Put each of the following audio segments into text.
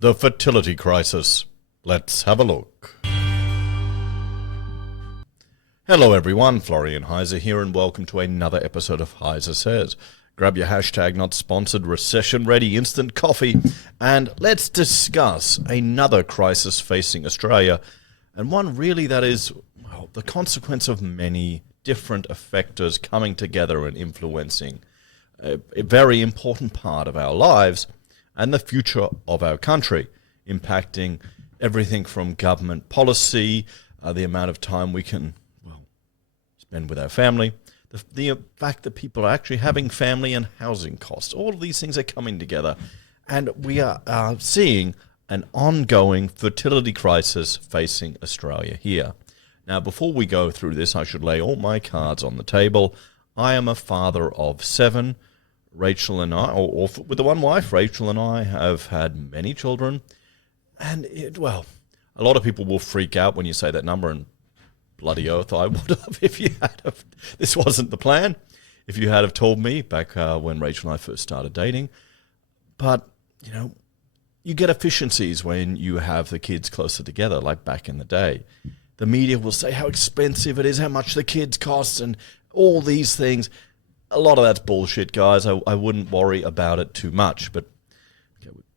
The Fertility Crisis. Let's have a look. Hello everyone, Florian Heiser here and welcome to another episode of HeiseSays. Grab your hashtag not sponsored recession ready instant coffee and let's discuss another crisis facing Australia, and one really that is the consequence of many different effectors coming together and influencing a very important part of our lives and the future of our country, impacting everything from government policy, the amount of time we can spend with our family, the fact that people are actually having family and housing costs. All of these things are coming together, and we are seeing an ongoing fertility crisis facing Australia here. Now, before we go through this, I should lay all my cards on the table. I am a father of 7. Rachel and I, or with the one wife, Rachel and I have had many children. And, a lot of people will freak out when you say that number, and bloody oath I would have if you had have. This wasn't the plan. If you had have told me back when Rachel and I first started dating. But, you get efficiencies when you have the kids closer together, like back in the day. The media will say how expensive it is, how much the kids cost, and all these things. A lot of that's bullshit, guys. I wouldn't worry about it too much. But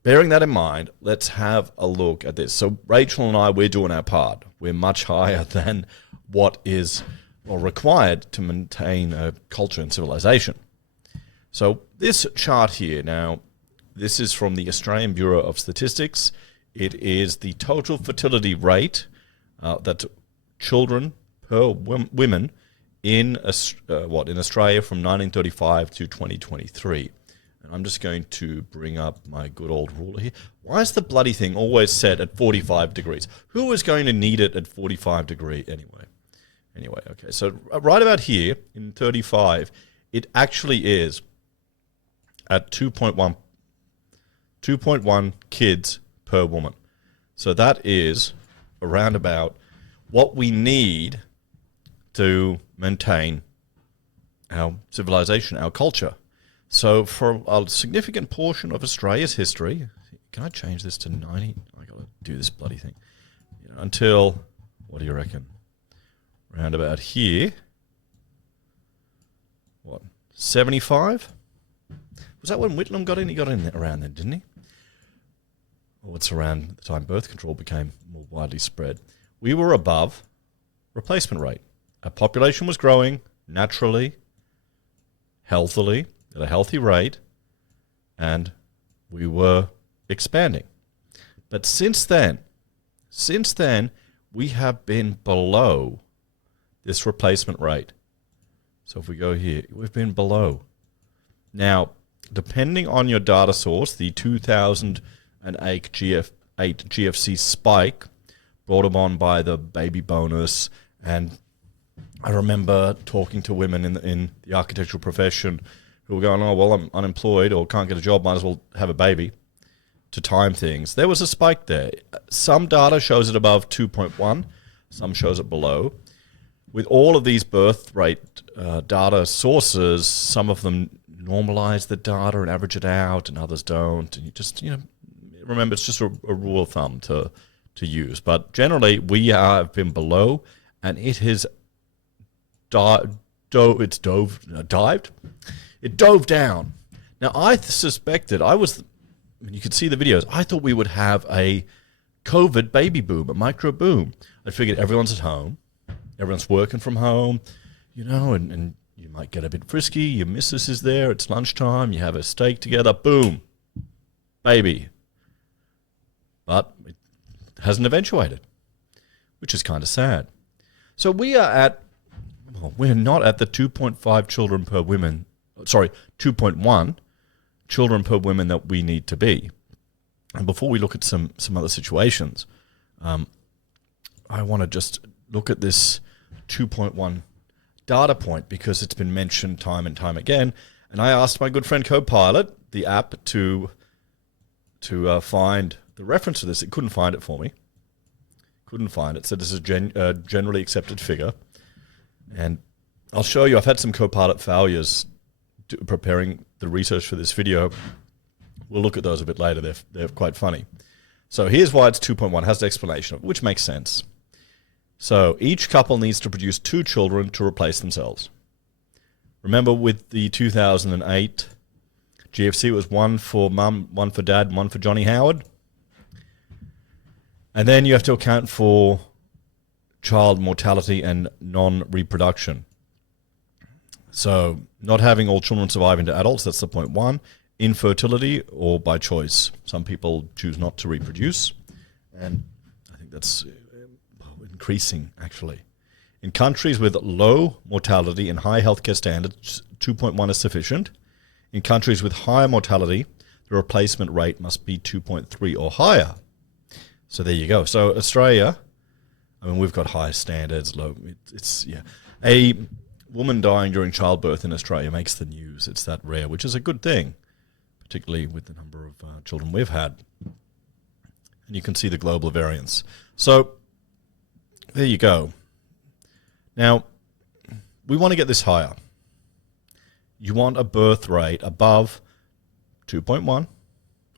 bearing that in mind, let's have a look at this. So Rachel and I, we're doing our part. We're much higher than what is required to maintain a culture and civilization. So this chart here, now, this is from the Australian Bureau of Statistics. It is the total fertility rate that children per women in Australia from 1935 to 2023. And I'm just going to bring up my good old ruler here. Why is the bloody thing always set at 45 degrees? Who is going to need it at 45 degree anyway? Anyway, okay, so right about here in 35, it actually is at 2.1 kids per woman. So that is around about what we need to maintain our civilization, our culture. So for a significant portion of Australia's history, can I change this to 90? I got to do this bloody thing. Until, what do you reckon? Around about here. 75? Was that when Whitlam got in? He got in around then, didn't he? Or it's around the time birth control became more widely spread. We were above replacement rate. Our population was growing naturally, healthily, at a healthy rate, and we were expanding. But since then, we have been below this replacement rate. So if we go here, we've been below. Now, depending on your data source, the 2008 GFC spike brought on by the baby bonus, and I remember talking to women in the architectural profession who were going, oh, well, I'm unemployed or can't get a job, might as well have a baby, to time things. There was a spike there. Some data shows it above 2.1, some shows it below. With all of these birth rate data sources, some of them normalize the data and average it out, and others don't. And you just, remember, it's just a rule of thumb to use. But generally, we have been below, and it has dived. It dove down. Now, I suspected, you could see the videos, I thought we would have a COVID baby boom, a micro boom. I figured everyone's at home, everyone's working from home, and you might get a bit frisky, your missus is there, it's lunchtime, you have a steak together, boom, baby. But it hasn't eventuated, which is kind of sad. So we're not at the 2.5 children per woman, 2.1 children per woman that we need to be. And before we look at some other situations, I want to just look at this 2.1 data point because it's been mentioned time and time again. And I asked my good friend Copilot, the app, to find the reference to this. It couldn't find it for me. Couldn't find it. So this is a generally accepted figure. And I'll show you, I've had some Copilot failures preparing the research for this video. We'll look at those a bit later. They're quite funny. So here's why it's 2.1. Has the explanation of it, which makes sense. So each couple needs to produce 2 children to replace themselves. Remember with the 2008 GFC, it was 1 for mum, 1 for dad, 1 for Johnny Howard. And then you have to account for child mortality and non-reproduction. So not having all children survive into adults, that's the point 1. Infertility or by choice. Some people choose not to reproduce. And I think that's increasing, actually. In countries with low mortality and high healthcare standards, 2.1 is sufficient. In countries with higher mortality, the replacement rate must be 2.3 or higher. So there you go. So Australia, I mean, we've got high standards, low. A woman dying during childbirth in Australia makes the news. It's that rare, which is a good thing, particularly with the number of children we've had. And you can see the global variance. So there you go. Now, we want to get this higher. You want a birth rate above 2.1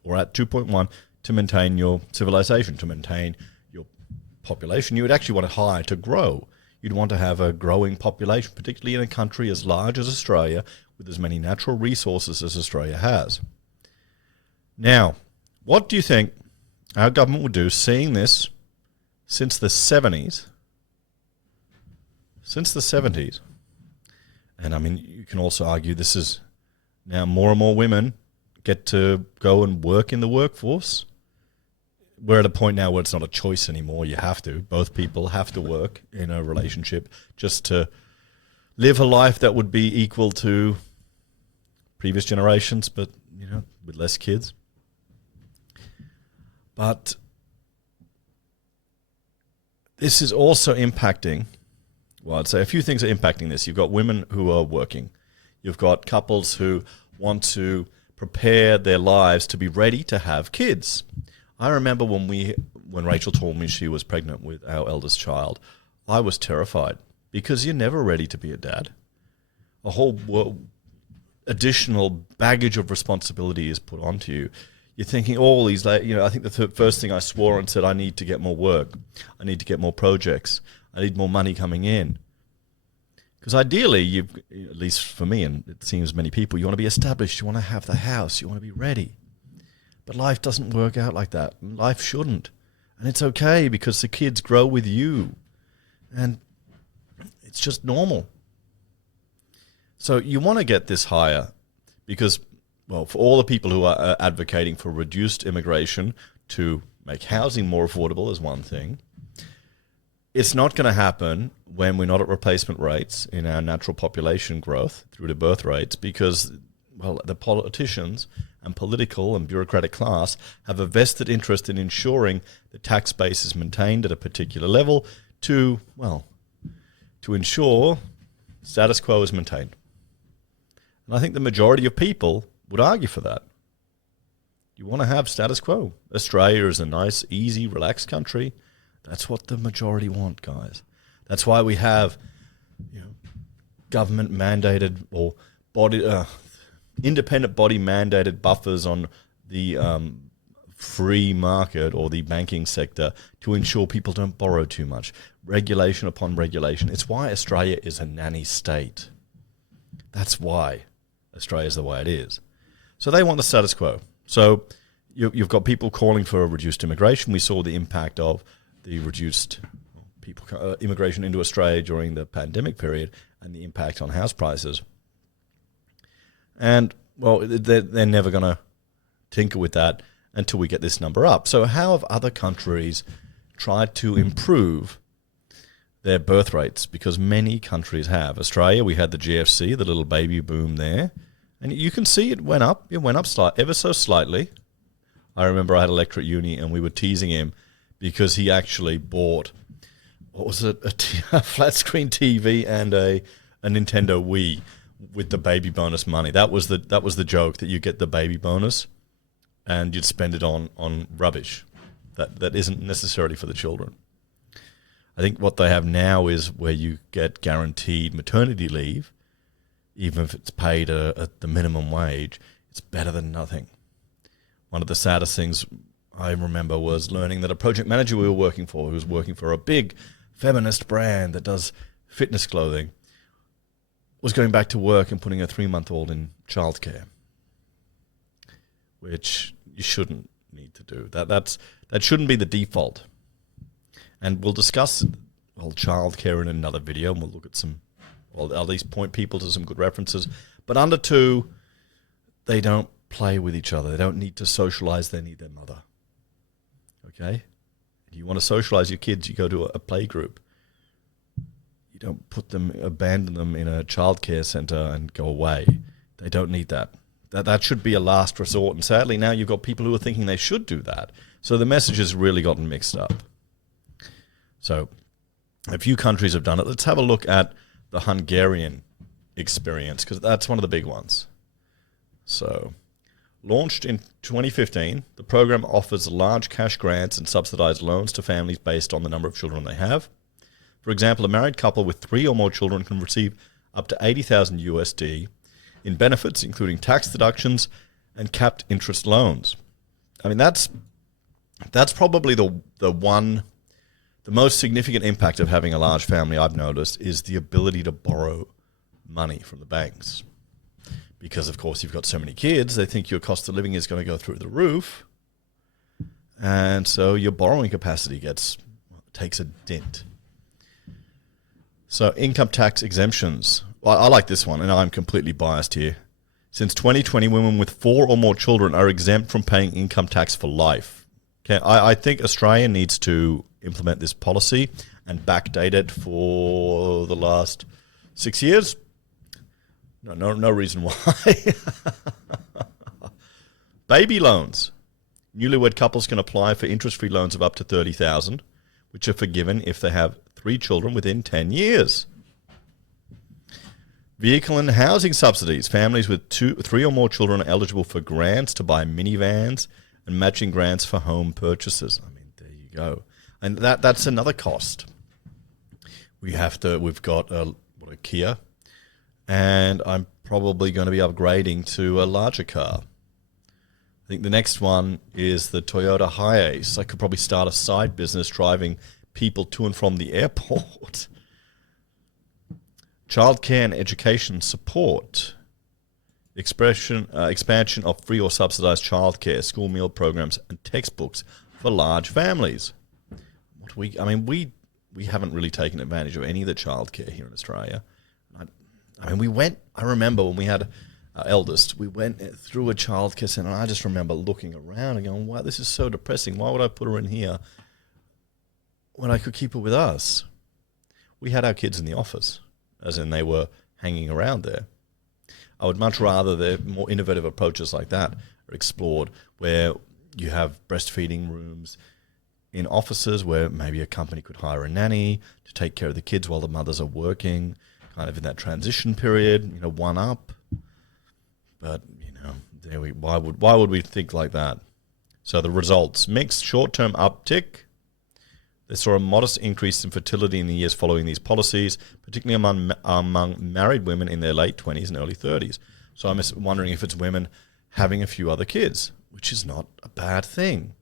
or at 2.1 to maintain your civilization, to maintain your population. You would actually want it higher to grow. You'd want to have a growing population, particularly in a country as large as Australia, with as many natural resources as Australia has. Now, what do you think our government would do, seeing this since the 70s? Since the 70s. And I mean, you can also argue this is now more and more women get to go and work in the workforce. We're at a point now where it's not a choice anymore. You have to. Both people have to work in a relationship just to live a life that would be equal to previous generations, but, you know, with less kids. But this is also impacting, well, I'd say a few things are impacting this. You've got women who are working. You've got couples who want to prepare their lives to be ready to have kids. I remember when Rachel told me she was pregnant with our eldest child, I was terrified because you're never ready to be a dad. A whole additional baggage of responsibility is put onto you. You're thinking all these, I think the first thing I swore and said, I need to get more work. I need to get more projects. I need more money coming in. Because ideally, at least for me, and it seems many people, you want to be established, you want to have the house, you want to be ready. But life doesn't work out like that. Life shouldn't. And it's okay because the kids grow with you. And it's just normal. So you want to get this higher because, well, for all the people who are advocating for reduced immigration to make housing more affordable is one thing. It's not going to happen when we're not at replacement rates in our natural population growth through to birth rates because, well, the politicians and political and bureaucratic class have a vested interest in ensuring the tax base is maintained at a particular level to ensure status quo is maintained. And I think the majority of people would argue for that. You want to have status quo. Australia is a nice, easy, relaxed country. That's what the majority want, guys. That's why we have, government mandated or independent body mandated buffers on the free market or the banking sector to ensure people don't borrow too much. Regulation upon regulation. It's why Australia is a nanny state. That's why Australia is the way it is. So they want the status quo. So you've got people calling for a reduced immigration. We saw the impact of the reduced immigration into Australia during the pandemic period and the impact on house prices. And, well, they're never going to tinker with that until we get this number up. So how have other countries tried to improve their birth rates? Because many countries have. Australia, we had the GFC, the little baby boom there. And you can see it went up. It went up ever so slightly. I remember I had a lecturer at uni and we were teasing him because he actually bought, what was it, a flat screen TV and a Nintendo Wii with the baby bonus money. That was the joke, that you get the baby bonus and you'd spend it on rubbish that isn't necessarily for the children. I think what they have now is where you get guaranteed maternity leave, even if it's paid at the minimum wage. It's better than nothing. One of the saddest things I remember was learning that a project manager we were working for, who was working for a big feminist brand that does fitness clothing, was going back to work and putting a 3-month-old in childcare, which you shouldn't need to do. That shouldn't be the default. And we'll discuss childcare in another video, and we'll look at at least point people to some good references. But under 2, they don't play with each other. They don't need to socialize. They need their mother. Okay? You want to socialize your kids, you go to a play group. You don't abandon them in a childcare center and go away. They don't need that. That should be a last resort. And sadly, now you've got people who are thinking they should do that. So the message has really gotten mixed up. So a few countries have done it. Let's have a look at the Hungarian experience, because that's one of the big ones. So, launched in 2015, the program offers large cash grants and subsidized loans to families based on the number of children they have. For example, a married couple with 3 or more children can receive up to $80,000 in benefits, including tax deductions and capped interest loans. I mean, that's probably the most significant impact of having a large family, I've noticed, is the ability to borrow money from the banks. Because, of course, you've got so many kids, they think your cost of living is going to go through the roof. And so your borrowing capacity takes a dent. So income tax exemptions. Well, I like this one, and I'm completely biased here. Since 2020, women with 4 or more children are exempt from paying income tax for life. Okay, I think Australia needs to implement this policy and backdate it for the last 6 years. No reason why. Baby loans. Newlywed couples can apply for interest-free loans of up to $30,000, which are forgiven if they have 3 children within 10 years. Vehicle and housing subsidies. Families with 3 or more children are eligible for grants to buy minivans and matching grants for home purchases. I mean, there you go. And that's another cost. We've got a Kia, and I'm probably going to be upgrading to a larger car. I think the next one is the Toyota HeiseSays. I could probably start a side business driving people to and from the airport. Childcare and education support. Expansion of free or subsidized childcare, school meal programs, and textbooks for large families. We haven't really taken advantage of any of the childcare here in Australia. I remember when we had our eldest, we went through a childcare centre, and I just remember looking around and going, wow, this is so depressing. Why would I put her in here when I could keep her with us? We had our kids in the office, as in they were hanging around there. I would much rather the more innovative approaches like that are explored, where you have breastfeeding rooms in offices where maybe a company could hire a nanny to take care of the kids while the mothers are working, kind of in that transition period, one up. But, why would we think like that? So the results: mixed short-term uptick. They saw a modest increase in fertility in the years following these policies, particularly among married women in their late 20s and early 30s. So I'm wondering if it's women having a few other kids, which is not a bad thing.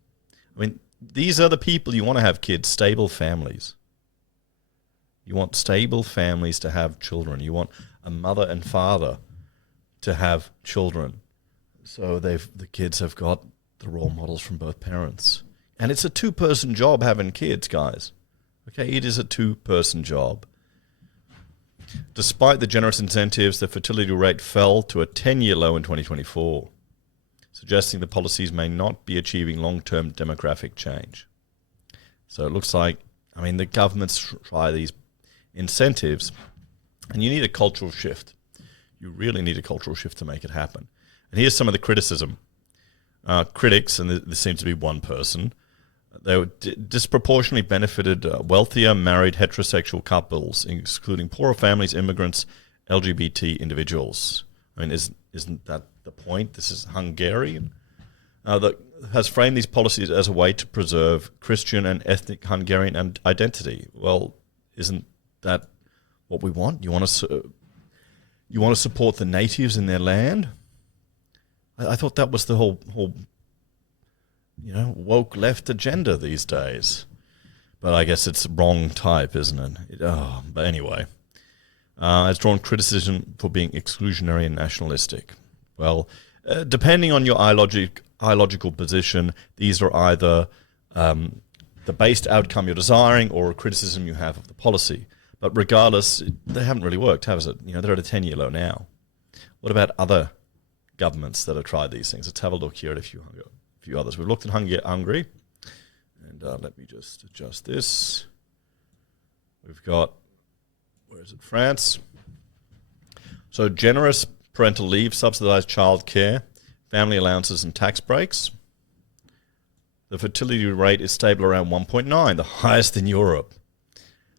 I mean, these are the people you want to have kids, stable families. You want stable families to have children. You want a mother and father to have children. So the kids have got the role models from both parents. And it's a 2-person job having kids, guys. Okay, it is a 2-person job. Despite the generous incentives, the fertility rate fell to a 10-year low in 2024, suggesting the policies may not be achieving long-term demographic change. So it looks like, the governments try these incentives, and you need a cultural shift. You really need a cultural shift to make it happen. And here's some of the criticism. Critics, and this seems to be one person, they were disproportionately benefited wealthier married heterosexual couples, including poorer families, immigrants, LGBT individuals. Isn't that the point? This is Hungarian. That has framed these policies as a way to preserve Christian and ethnic Hungarian identity. Well, isn't that what we want? You want to support the natives in their land? I thought that was the whole woke left agenda these days. But I guess it's wrong type, isn't it? But anyway, it's drawn criticism for being exclusionary and nationalistic. Well, depending on your ideological position, these are either the based outcome you're desiring or a criticism you have of the policy. But regardless, they haven't really worked, has it? They're at a 10-year low now. What about other governments that have tried these things? Let's have a look here at a few others. We've looked at Hungary. And let me just adjust this. We've got, France. So generous parental leave, subsidized childcare, family allowances and tax breaks. The fertility rate is stable around 1.9, the highest in Europe.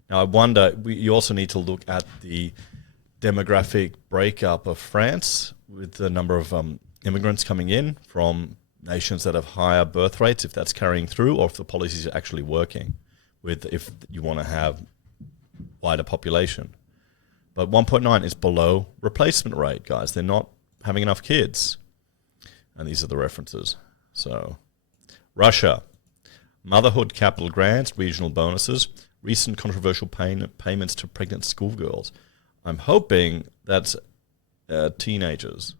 Now, I wonder, you also need to look at the demographic breakup of France with the number of immigrants coming in from nations that have higher birth rates, if that's carrying through, or if the policies are actually working if you want to have wider population. But 1.9 is below replacement rate, guys. They're not having enough kids. And these are the references. So, Russia, motherhood capital grants, regional bonuses, recent controversial payments to pregnant schoolgirls. I'm hoping that's teenagers.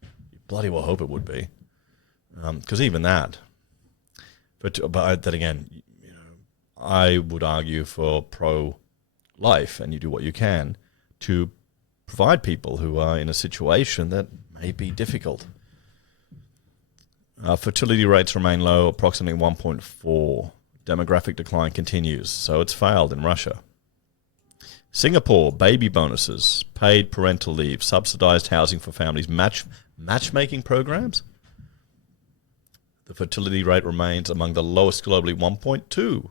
You bloody well hope it would be. Because even that, but then again, I would argue for pro-life, and you do what you can to provide people who are in a situation that may be difficult. Fertility rates remain low, approximately 1.4. Demographic decline continues, so it's failed in Russia. Singapore, baby bonuses, paid parental leave, subsidized housing for families, matchmaking programs. The fertility rate remains among the lowest globally, 1.2.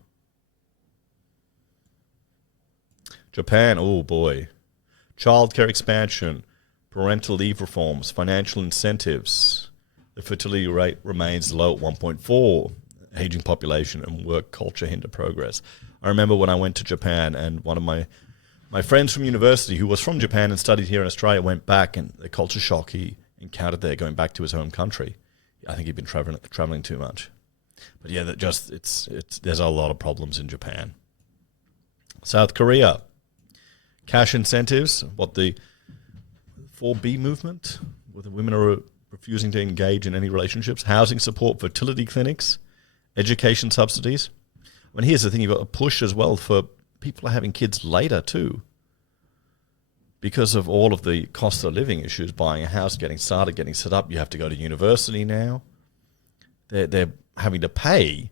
Japan, oh boy. Childcare expansion, parental leave reforms, financial incentives. The fertility rate remains low at 1.4. Aging population and work culture hinder progress. I remember when I went to Japan, and one of my friends from university who was from Japan and studied here in Australia went back, and the culture shock he encountered there going back to his home country. I think he'd been traveling too much. But yeah, there's a lot of problems in Japan. South Korea, cash incentives, the 4B movement, where the women are refusing to engage in any relationships, housing support, fertility clinics, education subsidies. I mean, here's the thing, you've got a push as well for people having kids later too. Because of all of the cost of living issues, buying a house, getting started, getting set up, you have to go to university now. They're having to pay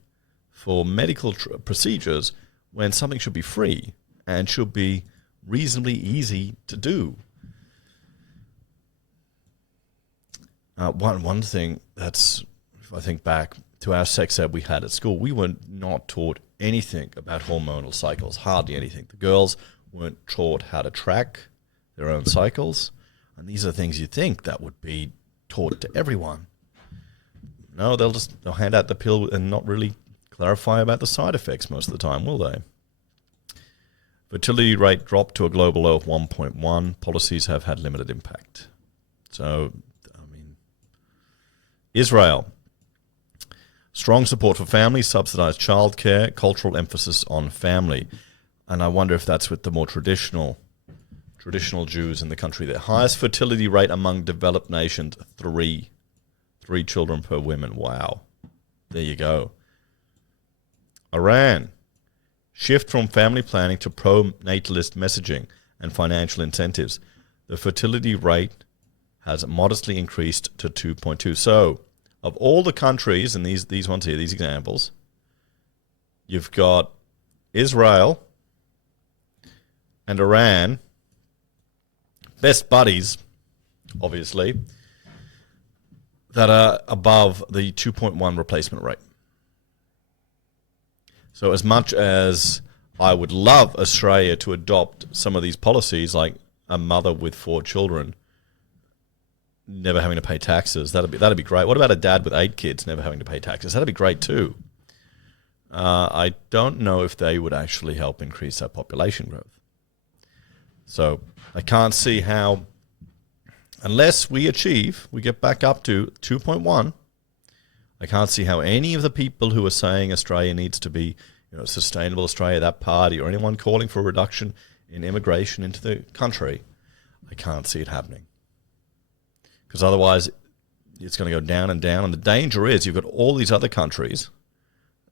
for medical procedures when something should be free and should be reasonably easy to do. One thing that's, if I think back to our sex ed we had at school, we were not taught anything about hormonal cycles, hardly anything. The girls weren't taught how to track their own cycles, and these are things you think that would be taught to everyone. No, they'll hand out the pill and not really clarify about the side effects most of the time, will they? Fertility rate dropped to a global low of 1.1. Policies have had limited impact. So, Israel. Strong support for families, subsidized childcare, cultural emphasis on family. And I wonder if that's with the more traditional Jews in the country. The highest fertility rate among developed nations, 3 children per woman. Wow. There you go. Iran. Shift from family planning to pro-natalist messaging and financial incentives. The fertility rate has modestly increased to 2.2. So, of all the countries, and these ones here, these examples, you've got Israel and Iran, best buddies, obviously, that are above the 2.1 replacement rate. So as much as I would love Australia to adopt some of these policies, like a mother with 4 children never having to pay taxes, that'd be great. What about a dad with 8 kids never having to pay taxes? That'd be great too. I don't know if they would actually help increase our population growth. So I can't see how, unless we get back up to 2.1, I can't see how any of the people who are saying Australia needs to be, sustainable Australia, that party, or anyone calling for a reduction in immigration into the country, I can't see it happening. Because otherwise, it's going to go down and down. And the danger is you've got all these other countries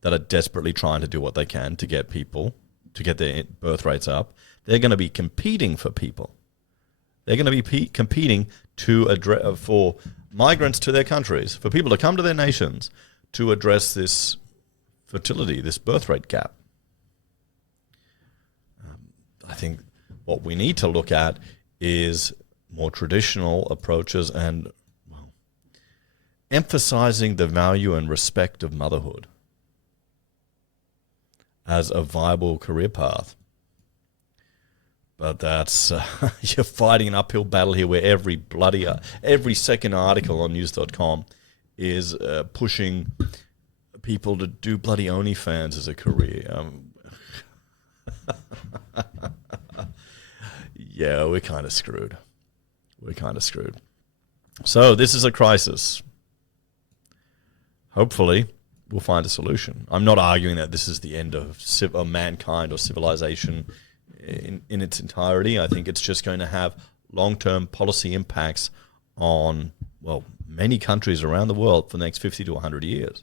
that are desperately trying to do what they can to get people, to get their birth rates up. They're going to be competing for people. They're going to be competing for migrants to their countries, for people to come to their nations to address this fertility, this birth rate gap. I think what we need to look at is more traditional approaches and emphasizing the value and respect of motherhood as a viable career path. But that's you're fighting an uphill battle here, where every second article on news.com is pushing people to do bloody OnlyFans as a career. Yeah, we're kind of screwed. So this is a crisis. Hopefully, we'll find a solution. I'm not arguing that this is the end of mankind or civilization in its entirety. I think it's just going to have long-term policy impacts on, many countries around the world for the next 50 to 100 years.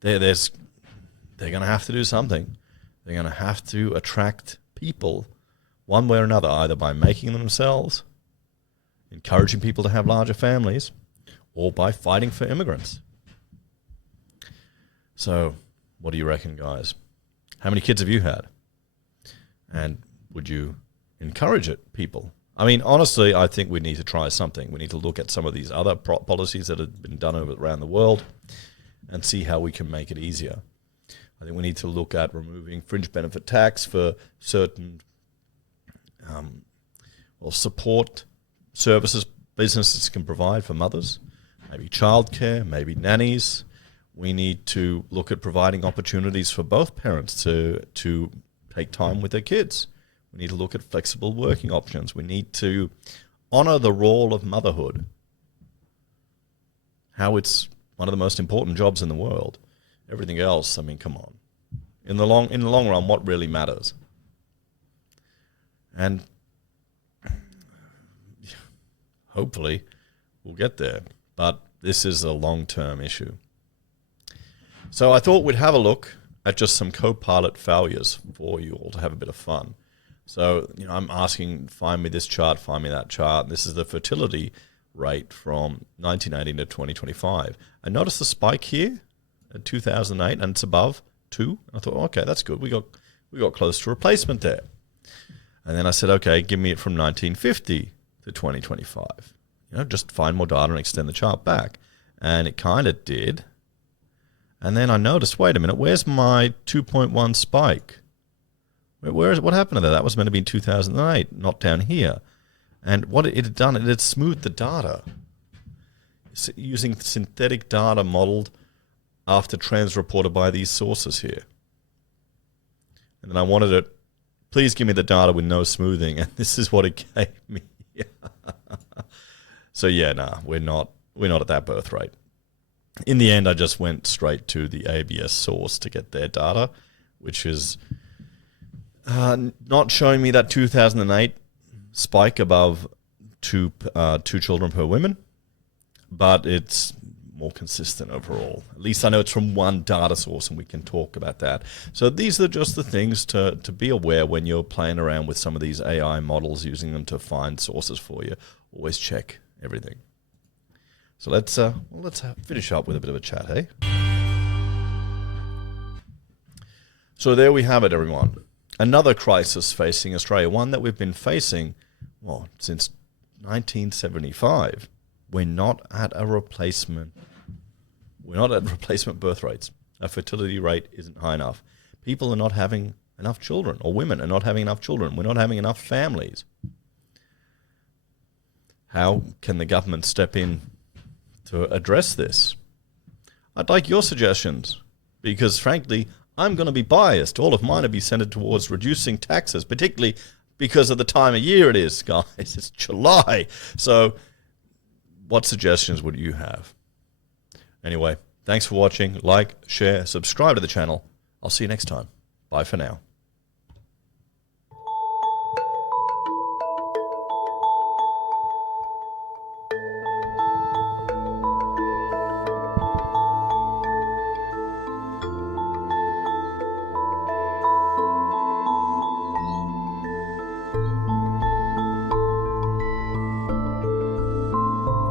They're going to have to do something. They're going to have to attract people one way or another, either by making them themselves, encouraging people to have larger families, or by fighting for immigrants. So, what do you reckon, guys? How many kids have you had? And would you encourage it, people? I mean, honestly, I think we need to try something. We need to look at some of these other policies that have been done around the world and see how we can make it easier. I think we need to look at removing fringe benefit tax for certain support services businesses can provide for mothers, maybe childcare, maybe nannies. We need to look at providing opportunities for both parents to take time with their kids. We need to look at flexible working options. We need to honor the role of motherhood, how it's one of the most important jobs in the world. Everything else, I mean, come on. In the long run, what really matters? And hopefully we'll get there. But this is a long-term issue. So I thought we'd have a look at just some co-pilot failures for you all to have a bit of fun. So, I'm asking, find me this chart, find me that chart. This is the fertility rate from 1980 to 2025. And notice the spike here at 2008, and it's above 2. I thought, okay, that's good. We got close to replacement there. And then I said, okay, give me it from 1950 to 2025. Just find more data and extend the chart back. And it kind of did. And then I noticed, wait a minute, where's my 2.1 spike? What happened to that? That was meant to be in 2008, not down here. And what it had done, it had smoothed the data using synthetic data modeled after trends reported by these sources here. And then I wanted it, please give me the data with no smoothing, and this is what it gave me. So we're not at that birth rate. In the end, I just went straight to the ABS source to get their data, which is not showing me that 2008 spike above two children per woman, but it's more consistent overall. At least I know it's from one data source, and we can talk about that. So these are just the things to be aware when you're playing around with some of these AI models, using them to find sources for you. Always check everything. So let's finish up with a bit of a chat, hey? So there we have it, everyone. Another crisis facing Australia, one that we've been facing, since 1975. We're not at a replacement. We're not at replacement birth rates. Our fertility rate isn't high enough. People are not having enough children, or women are not having enough children. We're not having enough families. How can the government step in to address this? I'd like your suggestions, because frankly, I'm going to be biased. All of mine will be centered towards reducing taxes, particularly because of the time of year it is, guys. It's July. So what suggestions would you have? Anyway, Thanks for watching. Like, share, subscribe to the channel. I'll see you next time. Bye for now.